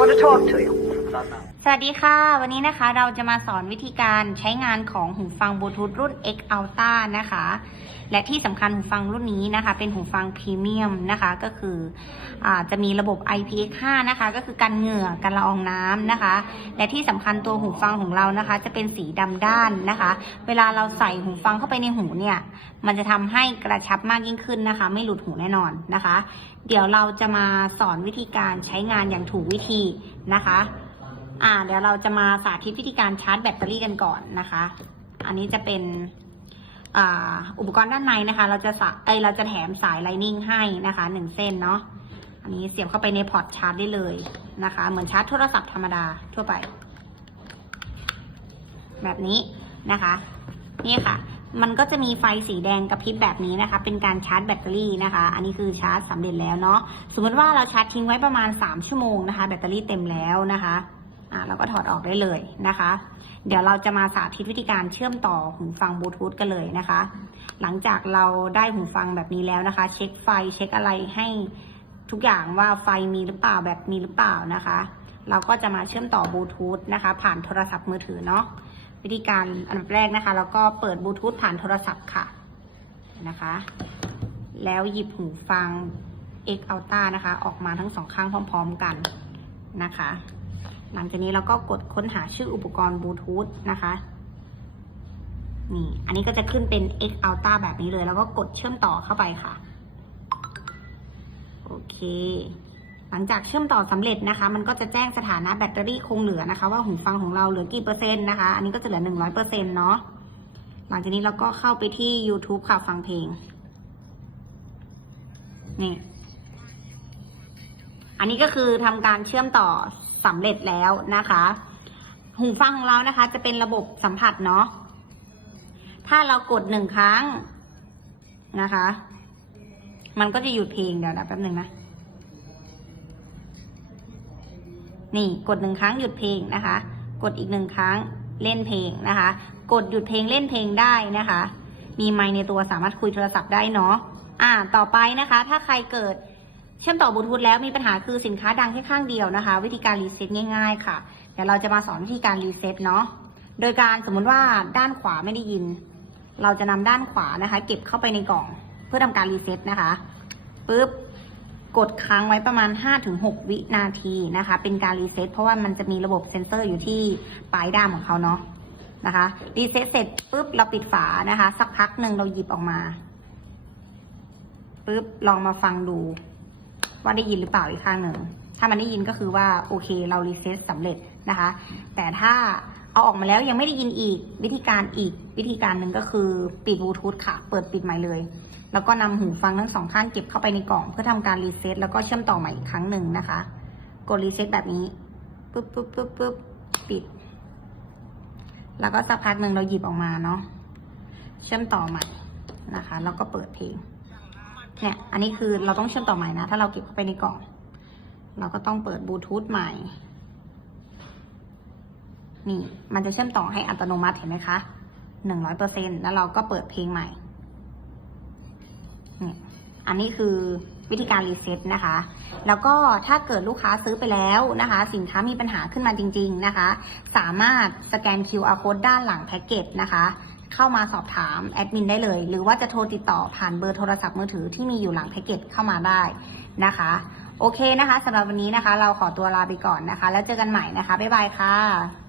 want to talk to you. สวัสดีค่ะ วันนี้นะคะเราจะมาสอนวิธีการใช้งานของหูฟังบลูทูธรุ่น X Ultra นะคะ และที่สำคัญหูฟังรุ่นนี้นะคะ เป็นหูฟังพรีเมียมนะคะ ก็คืออจะมีระบบ IPX5 นะคะ ก็คือกันเหงื่อกันละอองน้ำนะคะ และที่สำคัญตัวหูฟังของเรานะคะ จะเป็นสีดำด้านนะคะ เวลาเราใส่หูฟังเข้าไปในหูเนี่ย มันจะทำให้กระชับมากยิ่งขึ้นนะคะ ไม่หลุดหูแน่นอนนะคะ เดี๋ยวเราจะมาสอนวิธีการใช้งานอย่างถูกวิธีนะคะอ่าเดี๋ยวเราจะมาสาธิตวิธีการชาร์จแบตเตอรี่กันก่อนนะคะ อันนี้จะเป็น อุปกรณ์ด้านในนะคะ เราจะสะเอเราจะแถมสายไลนิ่งให้นะคะหนึ่งเส้นเนาะอันนี้เสียบเข้าไปในพอร์ตชาร์จได้เลยนะคะ เหมือนชาร์จโทรศัพท์ธรรมดาทั่วไป แบบนี้นะคะ นี่ค่ะ มันก็จะมีไฟสีแดงกระพริบแบบนี้นะคะ เป็นการชาร์จแบตเตอรี่นะคะ อันนี้คือชาร์จสำเร็จแล้วเนาะสมมติว่าเราชาร์จทิ้งไว้ประมาณ 3 ชั่วโมงนะคะ แบตเตอรี่เต็มแล้วนะคะอ่าเราก็ถอดออกได้เลยนะคะ เดี๋ยวเราจะมาสาธิตวิธีการเชื่อมต่อหูฟังบลูทูธกันเลยนะคะ หลังจากเราได้หูฟังแบบนี้แล้วนะคะ เช็คไฟเช็คอะไรให้ทุกอย่างว่าไฟมีหรือเปล่าแบบมีหรือเปล่านะคะ เราก็จะมาเชื่อมต่อบลูทูธนะคะ ผ่านโทรศัพท์มือถือเนาะวิธีการอันดับแรกนะคะแล้วก็เปิดบลูทูธผ่านโทรศัพท์ค่ะนะคะ แล้วหยิบหูฟัง X Ultra นะคะ ออกมาทั้งสองข้างพร้อม ๆกันนะคะ หลังจากนี้เราก็กดค้นหาชื่ออุปกรณ์บลูทูธนะคะ นี่ อันนี้ก็จะขึ้นเป็น X Ultra แบบนี้เลย แล้วก็กดเชื่อมต่อเข้าไปค่ะ โอเค หลังจากเชื่อมต่อสำเร็จนะคะ มันก็จะแจ้งสถานะแบตเตอรี่คงเหลือนะคะ ว่าหูฟังของเราเหลือกี่เปอร์เซ็นต์นะคะ อันนี้ก็จะเหลือหนึ่งร้อยเปอร์เซ็นต์เนาะ หลังจากนี้เราก็เข้าไปที่ YouTube ค่ะฟังเพลง นี่ อันนี้ก็คือทำการเชื่อมต่อสำเร็จแล้วนะคะ หูฟังของเรานะคะ จะเป็นระบบสัมผัสเนาะ ถ้าเรากดหนึ่งครั้งนะคะ มันก็จะหยุดเพลงเดี๋ยวนะแป๊บหนึ่งนะ นี่กดหนึ่งครั้งหยุดเพลงนะคะ กดอีกหนึ่งครั้งเล่นเพลงนะคะ กดหยุดเพลงเล่นเพลงได้นะคะ มีไมค์ในตัวสามารถคุยโทรศัพท์ได้เนาะ อ่า ต่อไปนะคะ ถ้าใครเกิด เชื่อมต่อบลูทูธแล้วมีปัญหาคือสินค้าดังแค่ข้างเดียวนะคะ วิธีการรีเซ็ตง่าย ๆ ค่ะ เดี๋ยวเราจะมาสอนวิธีการรีเซ็ตเนาะ โดยการสมมุติว่าด้านขวาไม่ได้ยิน เราจะนำด้านขวานะคะ เก็บเข้าไปในกล่องเพื่อทำการรีเซ็ตนะคะปุ๊บกดค้างไว้ประมาณ 5-6 วินาทีนะคะ เป็นการรีเซ็ตเพราะว่ามันจะมีระบบเซ็นเซอร์อยู่ที่ปลายด้ามของเขาเนาะนะคะรีเซ็ตเสร็จปุ๊บเราปิดฝานะคะ สักพักหนึ่งเราหยิบออกมาปุ๊บลองมาฟังดู ว่าได้ยินหรือเปล่าอีกข้างหนึ่ง ถ้ามันได้ยินก็คือว่าโอเคเรารีเซ็ตสำเร็จนะคะ แต่ถ้าเอาออกมาแล้วยังไม่ได้ยินอีกวิธีการอีกวิธีการหนึ่งก็คือปิดบลูทูธค่ะ เปิดปิดใหม่เลย แล้วก็นำหูฟังทั้งสองข้างเก็บเข้าไปในกล่อง เพื่อทำการรีเซ็ตแล้วก็เชื่อมต่อใหม่อีกครั้งหนึ่งนะคะ กดรีเซ็ตแบบนี้ปุ๊บปุ๊บปุ๊บปุ๊บปิด แล้วก็สักพักหนึ่งเราหยิบออกมาเนาะเชื่อมต่อใหม่นะคะ แล้วก็เปิดเพลง เนี่ยอันนี้คือเราต้องเชื่อมต่อใหม่นะ ถ้าเราเก็บเข้าไปในกล่อง เราก็ต้องเปิดบลูทูธใหม่ นี่ มันจะเชื่อมต่อให้อัตโนมัติเห็นไหมคะหนึ่งร้อยเปอร์เซ็นแล้วเราก็เปิดเพลงใหม่เนี่ยอันนี้คือวิธีการรีเซ็ตนะคะ แล้วก็ถ้าเกิดลูกค้าซื้อไปแล้วนะคะ สินค้ามีปัญหาขึ้นมาจริง ๆนะคะ สามารถสแกน QR code ด้านหลังแพ็กเกจนะคะ เข้ามาสอบถามแอดมินได้เลย หรือว่าจะโทรติดต่อผ่านเบอร์โทรศัพท์มือถือที่มีอยู่หลังแพ็กเกจเข้ามาได้นะคะ โอเคนะคะสำหรับวันนี้นะคะ เราขอตัวลาไปก่อนนะคะ แล้วเจอกันใหม่นะคะบ๊ายบายค่ะ